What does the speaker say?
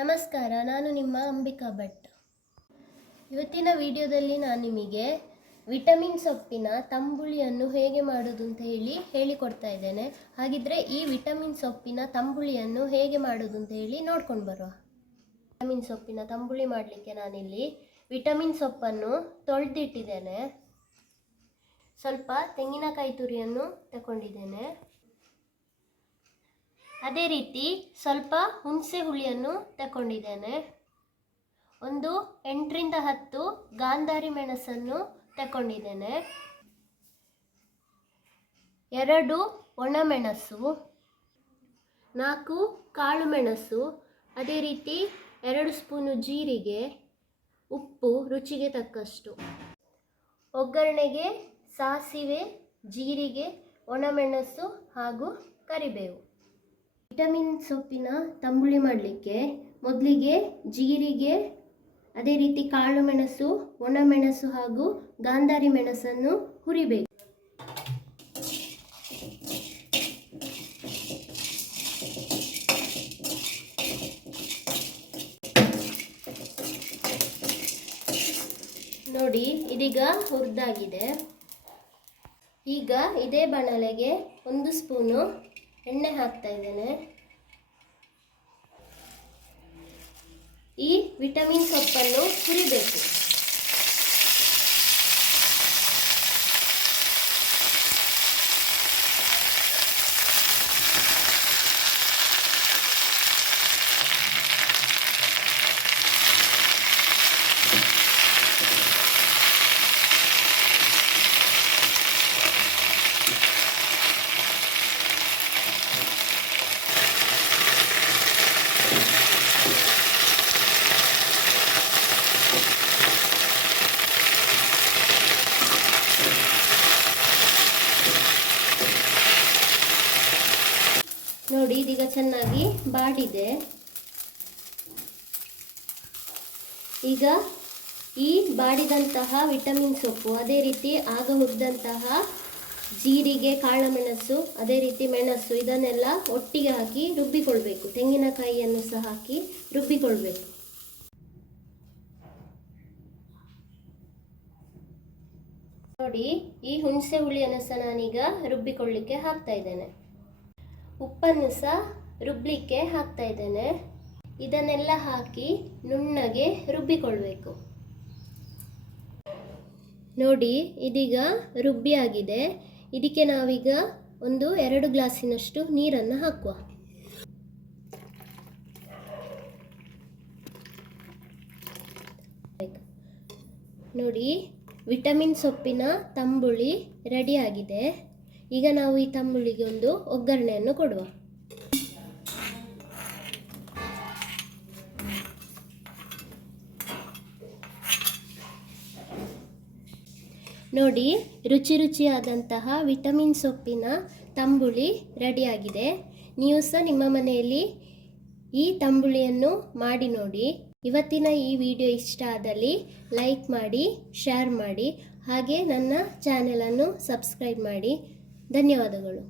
ನಮಸ್ಕಾರ, ನಾನು ನಿಮ್ಮ ಅಂಬಿಕಾ ಭಟ್. ಇವತ್ತಿನ ವಿಡಿಯೋದಲ್ಲಿ ನಾನು ನಿಮಗೆ ವಿಟಮಿನ್ ಸೊಪ್ಪಿನ ತಂಬುಳಿಯನ್ನು ಹೇಗೆ ಮಾಡೋದು ಅಂತ ಹೇಳಿಕೊಡ್ತಾ ಇದ್ದೇನೆ. ಹಾಗಿದ್ರೆ ಈ ವಿಟಮಿನ್ ಸೊಪ್ಪಿನ ತಂಬುಳಿಯನ್ನು ಹೇಗೆ ಮಾಡೋದು ಅಂತ ನೋಡ್ಕೊಂಡು ಬರುವ. ವಿಟಮಿನ್ ಸೊಪ್ಪಿನ ತಂಬುಳಿ ಮಾಡಲಿಕ್ಕೆ ನಾನಿಲ್ಲಿ ವಿಟಮಿನ್ ಸೊಪ್ಪನ್ನು ತೊಳೆದಿಟ್ಟಿದ್ದೇನೆ. ಸ್ವಲ್ಪ ತೆಂಗಿನಕಾಯಿ ತುರಿಯನ್ನು ತಗೊಂಡಿದ್ದೇನೆ. ಅದೇ ರೀತಿ ಸ್ವಲ್ಪ ಹುಣಸೆ ಹುಳಿಯನ್ನು ತಗೊಂಡಿದ್ದೇನೆ. ಒಂದು 8 ರಿಂದ 10 ಗಾಂಧಾರಿ ಮೆಣಸನ್ನು ತಗೊಂಡಿದ್ದೇನೆ. 2 ಒಣಮೆಣಸು, 4 ಕಾಳು ಮೆಣಸು, ಅದೇ ರೀತಿ 2 ಸ್ಪೂನು ಜೀರಿಗೆ, ಉಪ್ಪು ರುಚಿಗೆ ತಕ್ಕಷ್ಟು. ಒಗ್ಗರಣೆಗೆ ಸಾಸಿವೆ, ಜೀರಿಗೆ, ಒಣಮೆಣಸು ಹಾಗೂ ಕರಿಬೇವು. ವಿಟಮಿನ್ ಸೊಪ್ಪಿನ ತಂಬುಳಿ ಮಾಡಲಿಕ್ಕೆ ಮೊದಲಿಗೆ ಜೀರಿಗೆ, ಅದೇ ರೀತಿ ಕಾಳು ಮೆಣಸು, ಒಣಮೆಣಸು ಹಾಗೂ ಗಾಂಧಾರಿ ಮೆಣಸನ್ನು ಹುರಿಬೇಕು. ನೋಡಿ, ಇದೀಗ ಹುರಿದಾಗಿದೆ. ಈಗ ಇದೇ ಬಾಣಲೆಗೆ 1 ಸ್ಪೂನು ಎಣ್ಣೆ ಹಾಕ್ತಾ ಇದ್ದೇನೆ. ಈ ವಿಟಮಿನ್ ಸೊಪ್ಪನ್ನು ಹುರಿಬೇಕು. ನೋಡಿ, ಇದೀಗ ಚೆನ್ನಾಗಿ ಬಾಡಿದೆ. ಈಗ ಈ ಬಾಡಿದಂತಹ ವಿಟಮಿನ್ ಸೊಪ್ಪು, ಅದೇ ರೀತಿ ಆಗ ಹುರಿದಂತಹ ಜೀರಿಗೆ, ಕಾಳುಮೆಣಸು, ಅದೇ ರೀತಿ ಮೆಣಸು ಇದನ್ನೆಲ್ಲ ಒಟ್ಟಿಗೆ ಹಾಕಿ ರುಬ್ಬಿಕೊಳ್ಬೇಕು. ತೆಂಗಿನಕಾಯಿಯನ್ನು ಸಹ ಹಾಕಿ ರುಬ್ಬಿಕೊಳ್ಬೇಕು. ನೋಡಿ, ಈ ಹುಣಸೆ ಹುಳಿಯನ್ನು ಸಹ ನಾನೀಗ ರುಬ್ಬಿಕೊಳ್ಳಿಕ್ಕೆ ಹಾಕ್ತಾ ಇದ್ದೇನೆ. ಉಪ್ಪನ್ನು ಸಹ ರುಬ್ಬಲಿಕ್ಕೆ ಹಾಕ್ತಾ ಇದ್ದೇನೆ. ಇದನ್ನೆಲ್ಲ ಹಾಕಿ ನುಣ್ಣಗೆ ರುಬ್ಬಿಕೊಳ್ಬೇಕು. ನೋಡಿ, ಇದೀಗ ರುಬ್ಬಿ ಆಗಿದೆ. ಇದಕ್ಕೆ ನಾವೀಗ 2 ಗ್ಲಾಸಿನಷ್ಟು ನೀರನ್ನು ಹಾಕುವ. ನೋಡಿ, ವಿಟಮಿನ್ ಸೊಪ್ಪಿನ ತಂಬುಳಿ ರೆಡಿ ಆಗಿದೆ. ಈಗ ನಾವು ಈ ತಂಬುಳಿಗೆ ಒಂದು ಒಗ್ಗರಣೆಯನ್ನು ಕೊಡುವ. ನೋಡಿ, ರುಚಿಯಾದಂತಹ ವಿಟಮಿನ್ ಸೊಪ್ಪಿನ ತಂಬುಳಿ ರೆಡಿಯಾಗಿದೆ. ನೀವು ಸಹ ನಿಮ್ಮ ಮನೆಯಲ್ಲಿ ಈ ತಂಬುಳಿಯನ್ನು ಮಾಡಿ ನೋಡಿ. ಇವತ್ತಿನ ಈ ವಿಡಿಯೋ ಇಷ್ಟ ಆದಲ್ಲಿ ಲೈಕ್ ಮಾಡಿ, ಶೇರ್ ಮಾಡಿ, ಹಾಗೆ ನನ್ನ ಚಾನೆಲನ್ನು ಸಬ್ಸ್ಕ್ರೈಬ್ ಮಾಡಿ. ಧನ್ಯವಾದಗಳು.